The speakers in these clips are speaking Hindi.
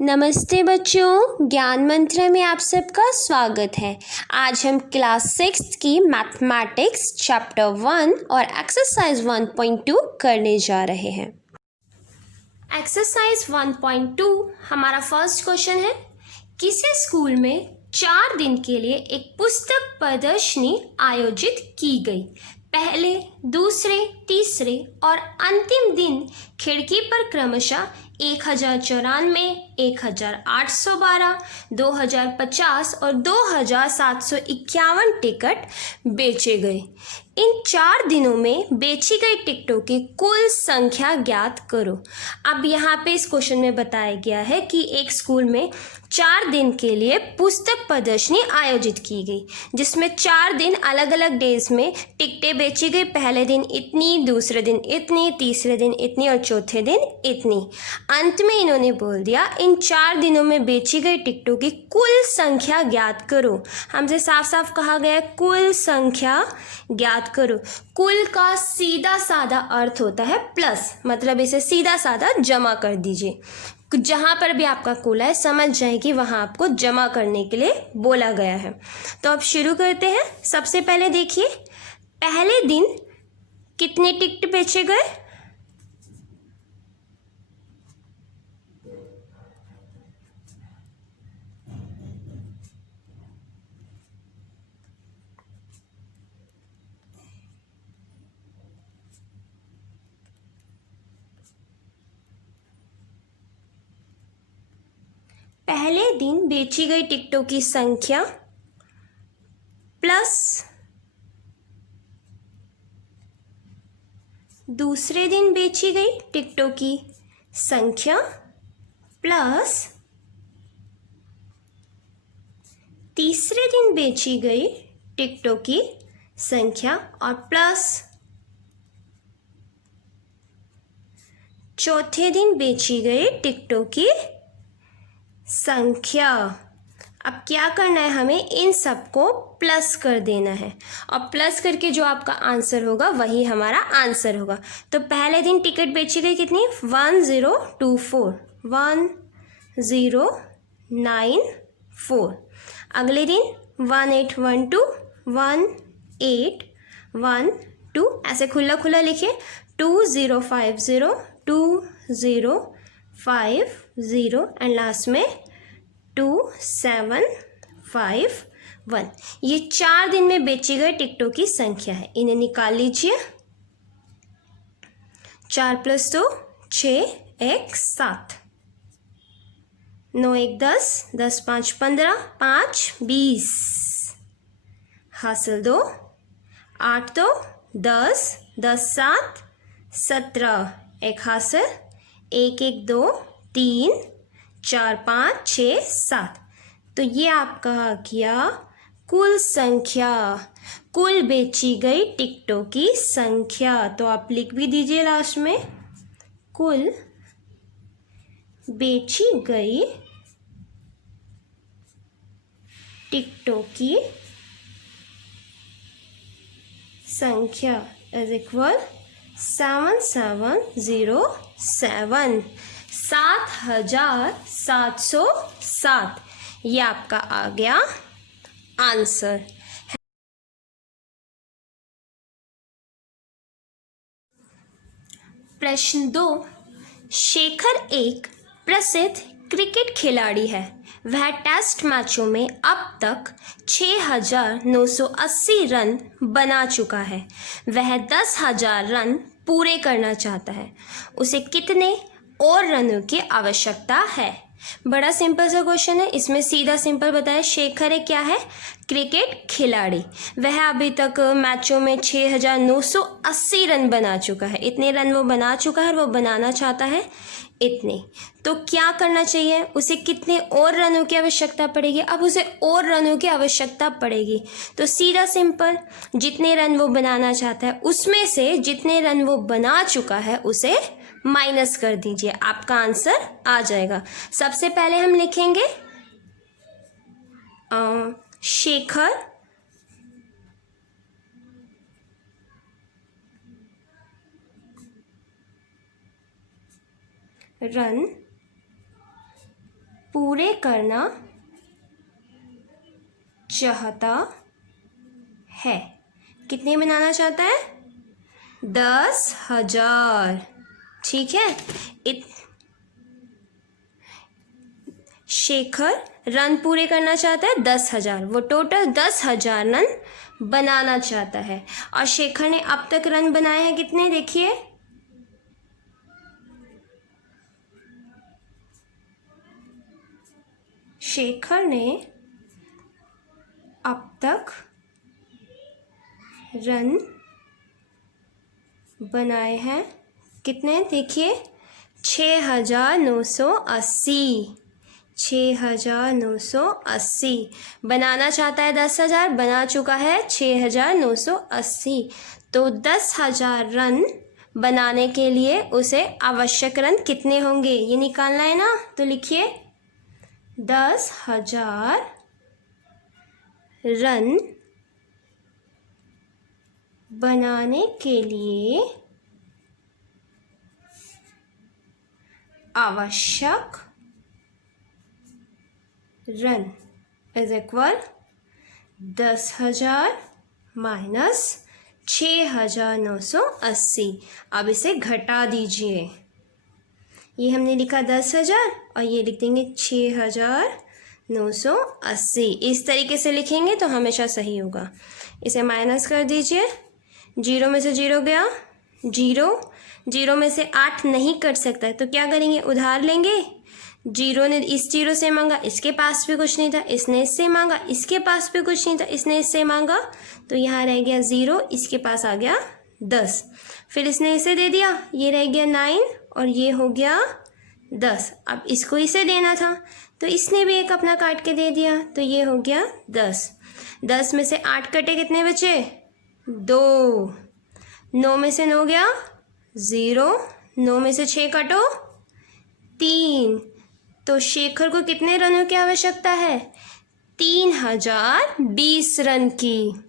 नमस्ते बच्चों, ज्ञान मंत्र में आप सबका स्वागत है। आज हम क्लास 6 की मैथमेटिक्स चैप्टर 1 और एक्सरसाइज 1.2 करने जा रहे हैं। एक्सरसाइज 1.2 हमारा फर्स्ट क्वेश्चन है। किसी स्कूल में 4 दिन के लिए एक पुस्तक प्रदर्शनी आयोजित की गई। पहले, दूसरे, तीसरे और अंतिम दिन खिड़की पर क्रमशः 1094, 1812, 2050 और 2751 टिकट बेचे गए। इन 4 दिनों में बेची गई टिकटों की कुल संख्या ज्ञात करो। अब यहाँ पे इस क्वेश्चन में बताया गया है कि एक स्कूल में 4 दिन के लिए पुस्तक प्रदर्शनी आयोजित की गई, जिसमें 4 दिन अलग अलग डेज में टिकटें बेची गई। पहले दिन इतनी, दूसरे दिन इतनी, तीसरे दिन इतनी और चौथे दिन इतनी। अंत में इन्होंने बोल दिया इन 4 दिनों में बेची गई टिकटों की कुल संख्या ज्ञात करो। हमसे साफ साफ कहा गया है कुल संख्या ज्ञात करो। कुल का सीधा साधा अर्थ होता है प्लस, मतलब इसे सीधा साधा जमा कर दीजिए। जहाँ पर भी आपका कुल है समझ जाए कि वहाँ आपको जमा करने के लिए बोला गया है। तो अब शुरू करते हैं। सबसे पहले देखिए, पहले दिन कितने टिकट बेचे गए? पहले दिन बेची गई टिकटों की संख्या प्लस दूसरे दिन बेची गई टिकटों की संख्या प्लस तीसरे दिन बेची गई टिकटों की संख्या और प्लस चौथे दिन बेची गई टिकटों की संख्या। अब क्या करना है, हमें इन सबको प्लस कर देना है और प्लस करके जो आपका आंसर होगा वही हमारा आंसर होगा। तो पहले दिन टिकट बेची गई कितनी? 1024, 1094। अगले दिन 1812, 1812, ऐसे खुला खुला लिखिए। 2050, 2050 एंड लास्ट में 2751। ये 4 दिन में बेची गई टिकटों की संख्या है। इन्हें निकाल लीजिए। 4 + 2 6, 1 7, 9 1 10, 10 5 15, 5 20, हासिल 2, 8 2 10, 10 7 17, एक हासिल, 1 1 2 3 4 5 6 7। तो ये आपका आ गया कुल संख्या, कुल बेची गई टिकटों की संख्या। तो आप लिख भी दीजिए लास्ट में, कुल बेची गई टिकटों की संख्या इज इक्वल 7707, 7707। ये आपका आ गया आंसर। प्रश्न 2, शेखर एक प्रसिद्ध क्रिकेट खिलाड़ी है। वह टेस्ट मैचों में अब तक 6980 रन बना चुका है। वह 10,000 रन पूरे करना चाहता है। उसे कितने और रनों की आवश्यकता है? बड़ा सिंपल सा क्वेश्चन है। इसमें सीधा सिंपल बताया, शेखर है क्या है? क्रिकेट खिलाड़ी। वह अभी तक मैचों में 6980 रन बना चुका है। इतने रन वो बना चुका है और वो बनाना चाहता है इतने। तो क्या करना चाहिए? उसे कितने और रनों की आवश्यकता पड़ेगी? अब उसे और रनों की आवश्यकता पड़ेगी तो सीधा सिंपल, जितने रन वो बनाना चाहता है उसमें से जितने रन वो बना चुका है उसे माइनस कर दीजिए, आपका आंसर आ जाएगा। सबसे पहले हम लिखेंगे शेखर रन पूरे करना चाहता है। कितने बनाना चाहता है? 10,000। ठीक है। शेखर रन पूरे करना चाहता है 10,000। वो टोटल 10,000 रन बनाना चाहता है। और शेखर ने अब तक रन बनाए हैं कितने? देखिए, शेखर ने अब तक रन बनाए हैं कितने? देखिए, 6,980। 6,980। बनाना चाहता है 10,000, बना चुका है 6,980। तो 10,000 रन बनाने के लिए उसे आवश्यक रन कितने होंगे ये निकालना है ना। तो लिखिए 10,000 रन बनाने के लिए आवश्यक रन इज इक्वल 10,000 माइनस 6,980। अब इसे घटा दीजिए। ये हमने लिखा 10,000 और ये लिख देंगे 6,980। इस तरीके से लिखेंगे तो हमेशा सही होगा। इसे माइनस कर दीजिए। 0 में से 0 गया 0। 0 में से 8 नहीं कट सकता है तो क्या करेंगे? उधार लेंगे। 0 ने इस 0 से मांगा, इसके पास भी कुछ नहीं था, इसने इससे मांगा, इसके पास भी कुछ नहीं था, इसने इससे मांगा, तो यहाँ रह गया 0, इसके पास आ गया 10। फिर इसने इसे दे दिया, ये रह गया 9 और ये हो गया 10। अब इसको इसे देना था तो इसने भी एक अपना काट के दे दिया, तो ये हो गया 10। 10 में से 8 कटे, कितने बचे? 2। 9 में से 9 गया 0। 9 में से 6 कटो 3। तो शेखर को कितने रनों की आवश्यकता है? 3,020 रन की।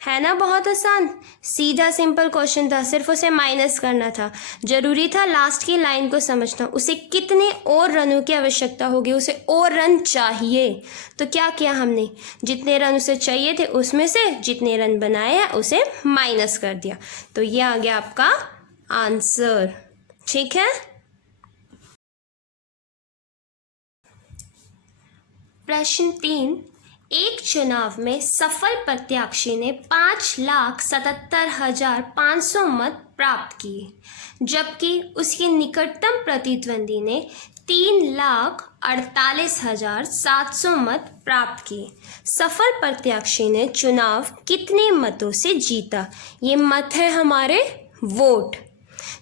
है ना, बहुत आसान, सीधा सिंपल क्वेश्चन था। सिर्फ उसे माइनस करना था। जरूरी था लास्ट की लाइन को समझना। उसे कितने और रनों की आवश्यकता होगी, उसे और रन चाहिए। तो क्या किया हमने? जितने रन उसे चाहिए थे उसमें से जितने रन बनाए हैं उसे माइनस कर दिया। तो ये आ गया आपका आंसर। ठीक है। प्रश्न 3। एक चुनाव में सफल प्रत्याशी ने 5,77,500 मत प्राप्त किए, जबकि उसके निकटतम प्रतिद्वंदी ने 3,48,700 मत प्राप्त किए। सफल प्रत्याशी ने चुनाव कितने मतों से जीता? ये मत है हमारे वोट।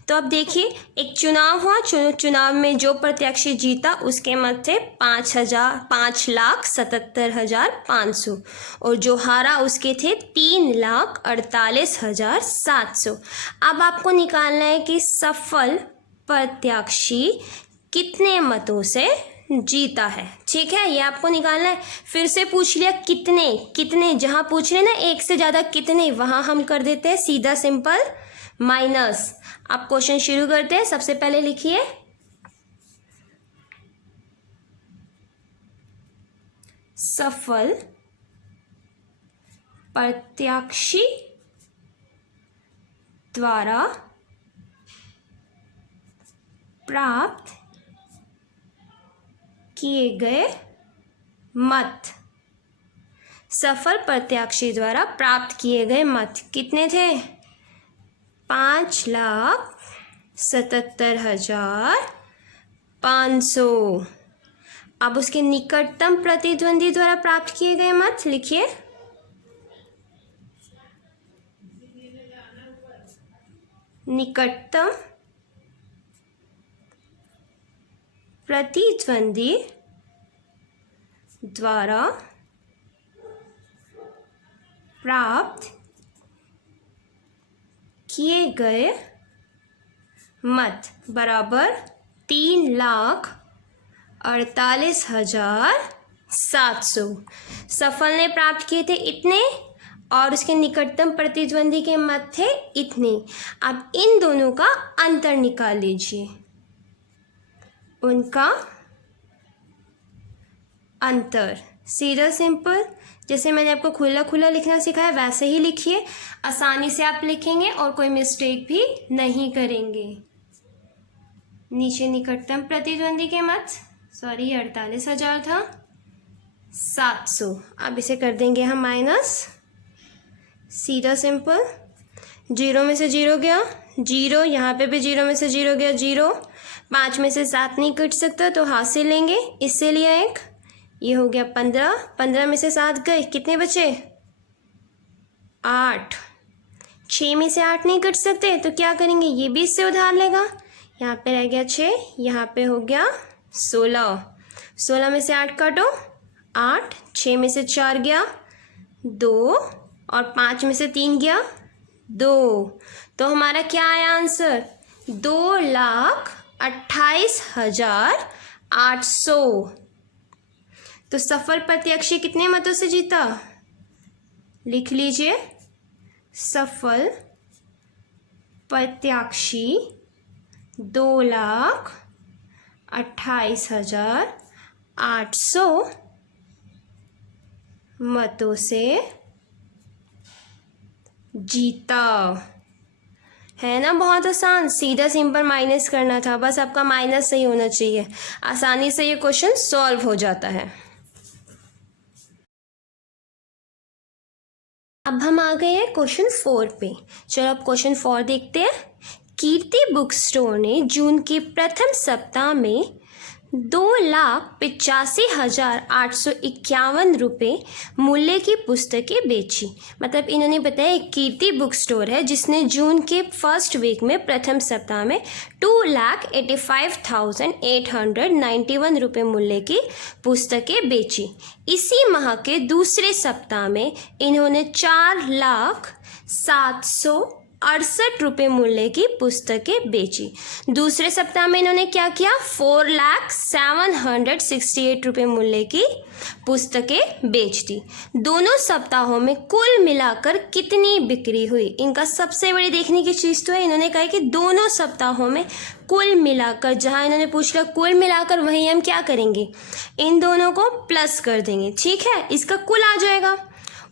तो अब देखिए, एक चुनाव हुआ, चुनाव में जो प्रत्याशी जीता उसके मत थे 5,77,500 और जो हारा उसके थे 3,48,700। अब आपको निकालना है कि सफल प्रत्याशी कितने मतों से जीता है। ठीक है, ये आपको निकालना है। फिर से पूछ लिया कितने, कितने जहां पूछ रहे ना एक से ज्यादा कितने, वहां हम कर देते हैं सीधा सिंपल माइनस। आप क्वेश्चन शुरू करते हैं। सबसे पहले लिखिए सफल प्रत्याशी द्वारा प्राप्त किए गए मत। सफल प्रत्याशी द्वारा प्राप्त किए गए मत कितने थे? 5,77,500। अब उसके निकटतम प्रतिद्वंदी द्वारा प्राप्त किए गए मत लिखिए निकटतम प्रतिद्वंदी द्वारा प्राप्त किए गए मत बराबर 3,48,700। सफल ने प्राप्त किए थे इतने और उसके निकटतम प्रतिद्वंदी के मत थे इतने। अब इन दोनों का अंतर निकाल लीजिए। उनका अंतर। सीधा सिंपल, जैसे मैंने आपको खुला खुला लिखना सिखाया वैसे ही लिखिए, आसानी से आप लिखेंगे और कोई मिस्टेक भी नहीं करेंगे। नीचे निकटतम प्रतिद्वंदी के मत, सॉरी 48,000 था, 700। अब इसे कर देंगे हम माइनस। सीधा सिंपल, जीरो में से जीरो गया जीरो, यहाँ पे भी जीरो में से जीरो गया जीरो, 5 में से 7 नहीं कट सकता तो हाथ से लेंगे, इससे लिया एक, ये हो गया 15, 15 में से 7 गए, कितने बचे 8, 6 में से 8 नहीं कट सकते तो क्या करेंगे, ये भी इससे उधार लेगा, यहाँ पे रह गया 6, यहाँ पे हो गया 16, 16 में से 8 काटो 8, 6 में से 4 गया 2 और 5 में से 3 गया 2, तो हमारा क्या आया आंसर 2,28,800। तो सफल प्रत्याशी कितने मतों से जीता, लिख लीजिए, सफल प्रत्याशी 2,28,800 मतों से जीता। है ना बहुत आसान, सीधा सिंपल माइनस करना था, बस आपका माइनस सही होना चाहिए, आसानी से ये क्वेश्चन सॉल्व हो जाता है। अब हम आ गए हैं क्वेश्चन 4 पे। चलो अब क्वेश्चन 4 देखते हैं। कीर्ति बुक स्टोर ने जून के प्रथम सप्ताह में 2,85,851 रुपये मूल्य की पुस्तकें बेची। मतलब इन्होंने बताया एक कीर्ति बुक स्टोर है जिसने जून के फर्स्ट वीक में प्रथम सप्ताह में 2,85,891 रुपये मूल्य की पुस्तकें बेची। इसी माह के दूसरे सप्ताह में इन्होंने 4,07,68 रुपये मूल्य की पुस्तकें बेची। दूसरे सप्ताह में इन्होंने क्या किया, 4,07,68 रुपये मूल्य की पुस्तकें बेच दी। दोनों सप्ताहों में कुल मिलाकर कितनी बिक्री हुई, इनका सबसे बड़ी देखने की चीज़ तो है, इन्होंने कहा कि दोनों सप्ताहों में कुल मिलाकर, जहाँ इन्होंने पूछ लिया कुल मिलाकर, वहीं हम क्या करेंगे, इन दोनों को प्लस कर देंगे, ठीक है, इसका कुल आ जाएगा।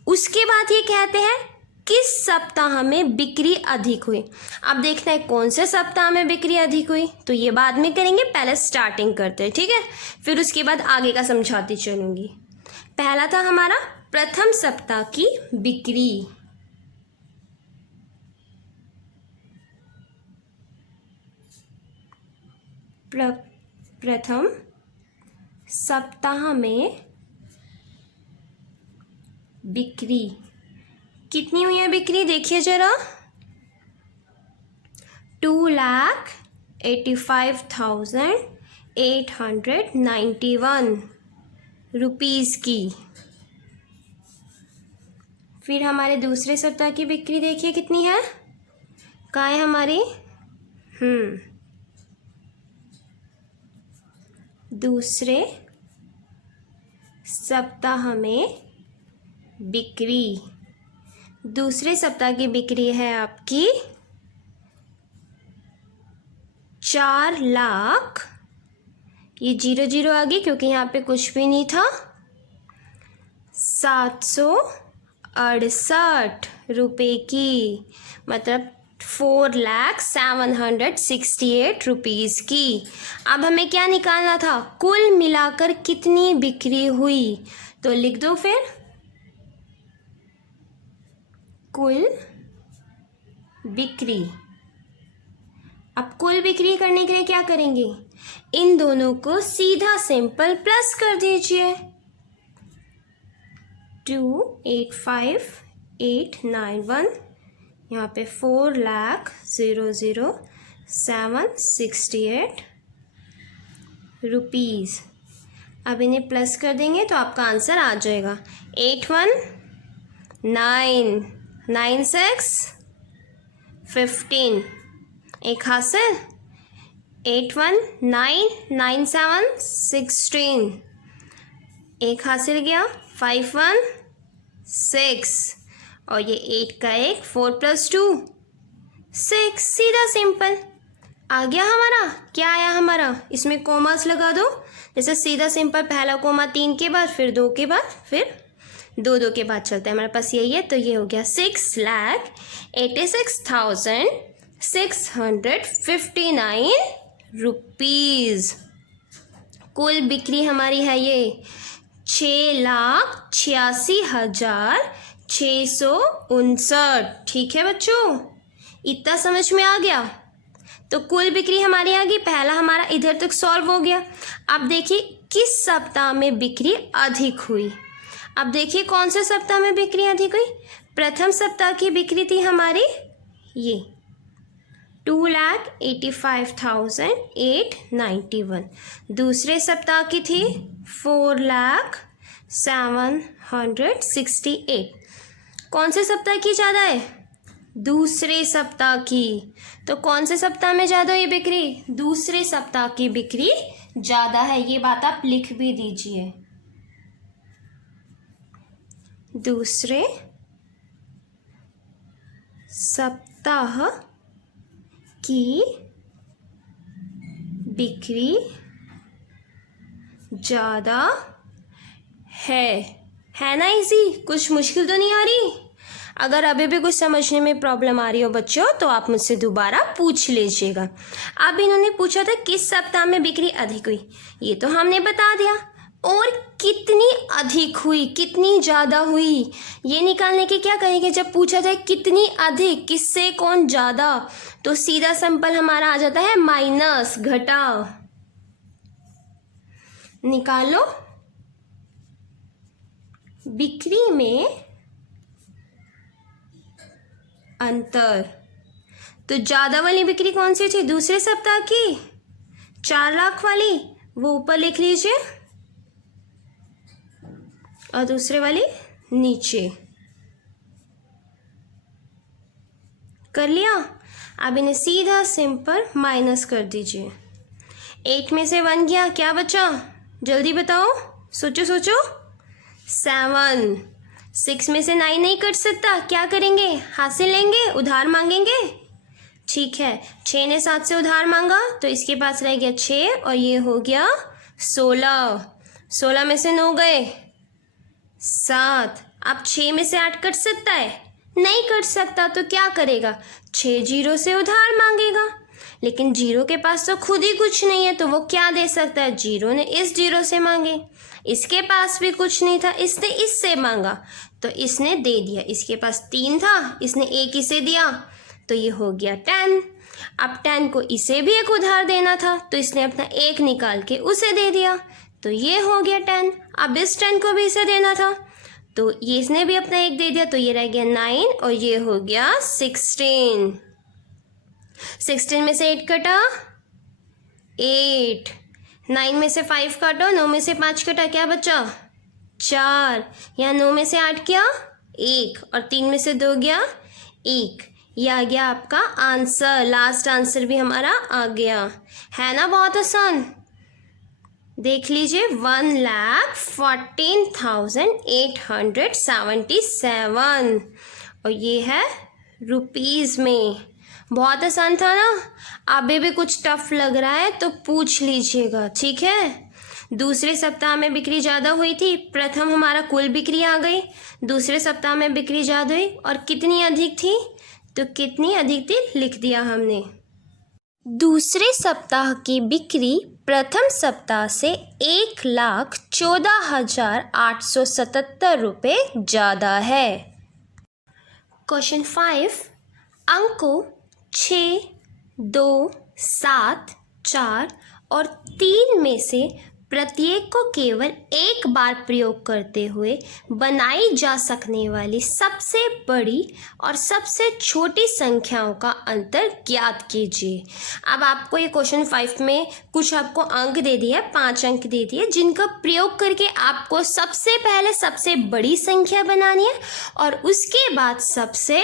उसके बाद ये कहते हैं किस सप्ताह में बिक्री अधिक हुई। अब देखना है कौन से सप्ताह में बिक्री अधिक हुई, तो ये बाद में करेंगे, पहले स्टार्टिंग करते हैं, ठीक है, फिर उसके बाद आगे का समझाती चलूंगी। पहला था हमारा प्रथम सप्ताह की बिक्री। प्रथम सप्ताह में बिक्री कितनी हुई है बिक्री, देखिए जरा, 2,85,891 रुपीज़ की। फिर हमारे दूसरे सप्ताह की बिक्री देखिए कितनी है, कहाँ है हमारी, दूसरे सप्ताह में बिक्री, दूसरे सप्ताह की बिक्री है आपकी 4 लाख, ये 0 आ गई क्योंकि यहाँ पे कुछ भी नहीं था, 768 रुपये की, मतलब 4,07,68 रुपीज़ की। अब हमें क्या निकालना था, कुल मिलाकर कितनी बिक्री हुई, तो लिख दो फिर कुल बिक्री। अब कुल बिक्री करने के लिए क्या करेंगे, इन दोनों को सीधा सिंपल प्लस कर दीजिए, 2,85,891, यहाँ पे 4,00,768 रुपीज़। अब इन्हें प्लस कर देंगे तो आपका आंसर आ जाएगा 8199615, एक हासिल, 8199716, एक हासिल गया, 516, और ये 8 का 1, 4 + 2 6, सीधा सिंपल आ गया हमारा। क्या आया हमारा, इसमें कॉमर्स लगा दो, जैसे सीधा सिंपल पहला कोमा 3 के बाद, फिर 2 के बाद, फिर 2 के बाद चलता है। हमारे पास यही है, तो ये हो गया 6,86,659 रुपीज़। कुल बिक्री हमारी है ये 6,86,659। ठीक है बच्चों, इतना समझ में आ गया। तो कुल बिक्री हमारी आ गई, पहला हमारा इधर तक सॉल्व हो गया। अब देखिए किस सप्ताह में बिक्री अधिक हुई। अब देखिए कौन से सप्ताह में बिक्री अधिक हुई। प्रथम सप्ताह की बिक्री थी हमारी ये 2,85,891। दूसरे सप्ताह की थी 4,07,68। कौन से सप्ताह की ज़्यादा है? दूसरे सप्ताह की। तो कौन से सप्ताह में ज़्यादा हुई बिक्री? दूसरे सप्ताह की बिक्री ज़्यादा है। ये बात आप लिख भी दीजिए, दूसरे सप्ताह की बिक्री ज़्यादा है ना। इजी, कुछ मुश्किल तो नहीं आ रही। अगर अभी भी कुछ समझने में प्रॉब्लम आ रही हो बच्चों तो आप मुझसे दोबारा पूछ लीजिएगा। अब इन्होंने पूछा था किस सप्ताह में बिक्री अधिक हुई, ये तो हमने बता दिया। और कितनी अधिक हुई, कितनी ज़्यादा हुई, ये निकालने के क्या करेंगे। जब पूछा जाए कितनी अधिक, किससे कौन ज़्यादा, तो सीधा सिंपल हमारा आ जाता है माइनस, घटा। निकालो बिक्री में अंतर। तो ज़्यादा वाली बिक्री कौन सी थी? दूसरे सप्ताह की 4 लाख वाली, वो ऊपर लिख लीजिए, और दूसरे वाली नीचे। कर लिया। अब इन्हें सीधा सिंपल माइनस कर दीजिए। 8 में से 1 गया, क्या बचा? जल्दी बताओ, सोचो सोचो। 7। 6 में से 9 नहीं कट सकता, क्या करेंगे? हाथ से लेंगे, उधार मांगेंगे। ठीक है, 6 ने 7 से उधार मांगा तो इसके पास रह गया 6, और ये हो गया 16। 16 में से 9 गए, 7। अब 6 में से 8 कट सकता है? नहीं कट सकता, तो क्या करेगा? 6 जीरो से उधार मांगेगा। लेकिन जीरो के पास तो खुद ही कुछ नहीं है, तो वो क्या दे सकता है? जीरो ने इस जीरो से मांगे, इसके पास भी कुछ नहीं था, इसने इससे मांगा तो इसने दे दिया। इसके पास 3 था, इसने 1 इसे दिया, तो ये हो गया 10। अब 10 को इसे भी एक उधार देना था, तो इसने अपना 1 निकाल के उसे दे दिया, तो ये हो गया 10। अब इस 10 को भी इसे देना था, तो ये इसने भी अपना 1 दे दिया, तो ये रह गया 9, और ये हो गया 16। 16 में से 8 कटा, 8। 9 में से 5 काटो, 9 में से 5 कटा, क्या बचा? 4। यहाँ 9 में से 8 क्या? 1, और 3 में से 2 गया 1। ये आ गया आपका आंसर। लास्ट आंसर भी हमारा आ गया, है ना। बहुत आसान। देख लीजिए, 1,14,877, और ये है रुपीज़ में। बहुत आसान था ना। अभी भी कुछ टफ लग रहा है तो पूछ लीजिएगा, ठीक है। दूसरे सप्ताह में बिक्री ज़्यादा हुई थी। प्रथम हमारा कुल बिक्री आ गई, दूसरे सप्ताह में बिक्री ज़्यादा हुई, और कितनी अधिक थी, तो कितनी अधिक थी लिख दिया हमने। दूसरे सप्ताह की बिक्री प्रथम सप्ताह से 1,14,877 रुपये ज़्यादा है। क्वेश्चन 5, अंकों 6, 2, 7, 4 और 3 में से प्रत्येक को केवल एक बार प्रयोग करते हुए बनाई जा सकने वाली सबसे बड़ी और सबसे छोटी संख्याओं का अंतर ज्ञात कीजिए। अब आपको ये क्वेश्चन 5 में कुछ आपको अंक दे दिए हैं, 5 अंक दे दिए, जिनका प्रयोग करके आपको सबसे पहले सबसे बड़ी संख्या बनानी है और उसके बाद सबसे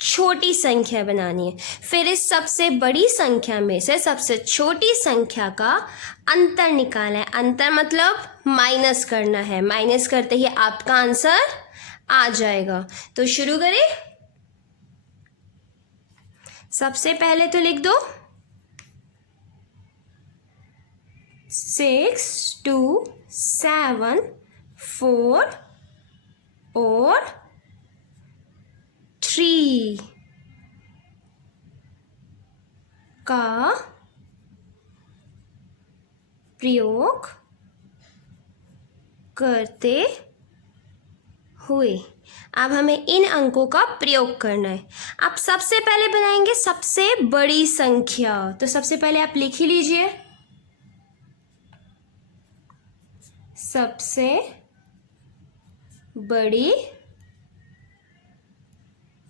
छोटी संख्या बनानी है। फिर इस सबसे बड़ी संख्या में से सबसे छोटी संख्या का अंतर निकालना है। अंतर मतलब माइनस करना है। माइनस करते ही आपका आंसर आ जाएगा। तो शुरू करें। सबसे पहले तो लिख दो 6, 2, 7, 4 और 3 का प्रयोग करते हुए अब हमें इन अंकों का प्रयोग करना है। आप सबसे पहले बनाएंगे सबसे बड़ी संख्या, तो सबसे पहले आप लिख ही लीजिए सबसे बड़ी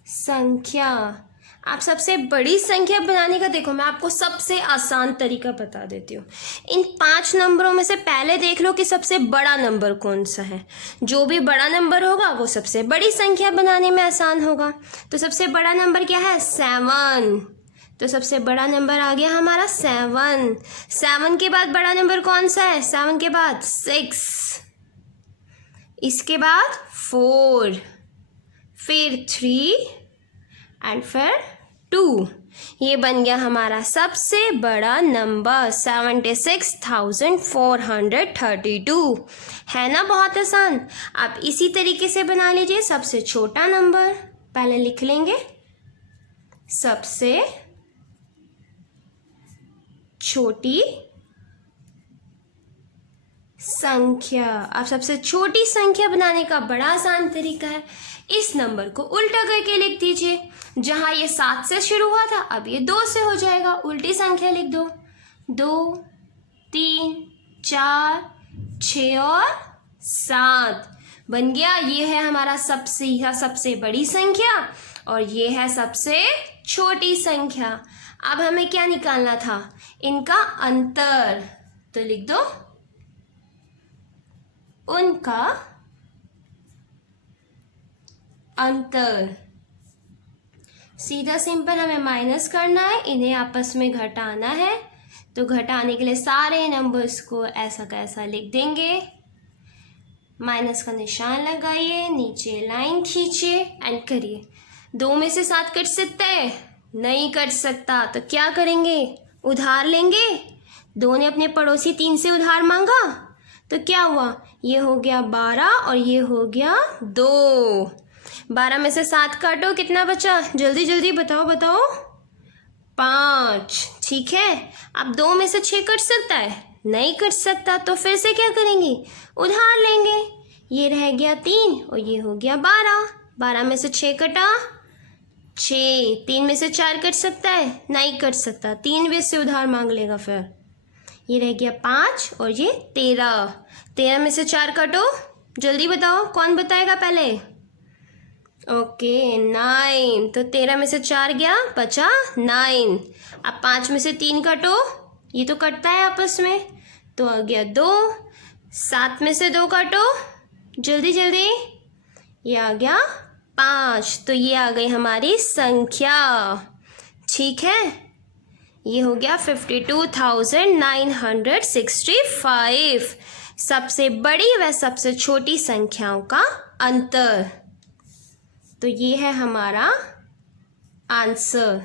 संख्या। आप सबसे बड़ी संख्या बनाने का देखो, मैं आपको सबसे आसान तरीका बता देती हूँ। इन 5 नंबरों में से पहले देख लो कि सबसे बड़ा नंबर कौन सा है। जो भी बड़ा नंबर होगा वो सबसे बड़ी संख्या बनाने में आसान होगा। तो सबसे बड़ा नंबर क्या है? 7। तो सबसे बड़ा नंबर आ गया हमारा 7। 7 के बाद बड़ा नंबर कौन सा है? 7 के बाद 6, इसके बाद 4, फिर 3 एंड फिर 2। ये बन गया हमारा सबसे बड़ा नंबर 76,432। है ना बहुत आसान। आप इसी तरीके से बना लीजिए सबसे छोटा नंबर। पहले लिख लेंगे सबसे छोटी संख्या। अब सबसे छोटी संख्या बनाने का बड़ा आसान तरीका है, इस नंबर को उल्टा करके लिख दीजिए। जहां ये 7 से शुरू हुआ था अब ये 2 से हो जाएगा। उल्टी संख्या लिख दो। 2, 3, 4, 6 और 7 बन गया। ये है हमारा सबसे बड़ी संख्या और ये है सबसे छोटी संख्या। अब हमें क्या निकालना था? इनका अंतर। तो लिख दो उनका अंतर। सीधा सिंपल हमें माइनस करना है, इन्हें आपस में घटाना है। तो घटाने के लिए सारे नंबर्स को ऐसा का ऐसा लिख देंगे। माइनस का निशान लगाइए, नीचे लाइन खींचिए एंड करिए। 2 में से 7 कट सकता है? नहीं कट सकता। तो क्या करेंगे? उधार लेंगे। 2 ने अपने पड़ोसी 3 से उधार मांगा तो क्या हुआ? ये हो गया 12 और ये हो गया 2। 12 में से 7 काटो, कितना बचा? जल्दी जल्दी बताओ 5। ठीक है। अब 2 में से 6 कट सकता है? नहीं कट सकता। तो फिर से क्या करेंगे? उधार लेंगे। ये रह गया 3 और ये हो गया 12। 12 में से 6 कटा 6। 3 में से 4 कट सकता है? नहीं कट सकता। 3 में से उधार मांग लेगा। फिर ये रह गया 5 और ये 13। 13 में से 4 काटो, जल्दी बताओ, कौन बताएगा पहले? ओके 9। तो 13 में से 4 गया, बचा 9। अब 5 में से 3 काटो, ये तो कटता है आपस में, तो आ गया 2। 7 में से 2 काटो, जल्दी जल्दी, ये आ गया 5। तो ये आ गई हमारी संख्या। ठीक है, ये हो गया 52,965। सबसे बड़ी व सबसे छोटी संख्याओं का अंतर। तो ये है हमारा आंसर।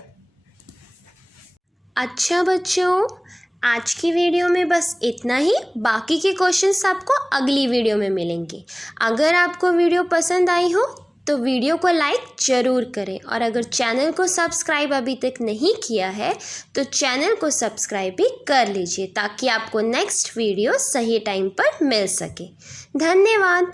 अच्छा बच्चों, आज की वीडियो में बस इतना ही। बाकी के क्वेश्चंस आपको अगली वीडियो में मिलेंगे। अगर आपको वीडियो पसंद आई हो तो वीडियो को लाइक ज़रूर करें, और अगर चैनल को सब्सक्राइब अभी तक नहीं किया है तो चैनल को सब्सक्राइब भी कर लीजिए, ताकि आपको नेक्स्ट वीडियो सही टाइम पर मिल सके। धन्यवाद।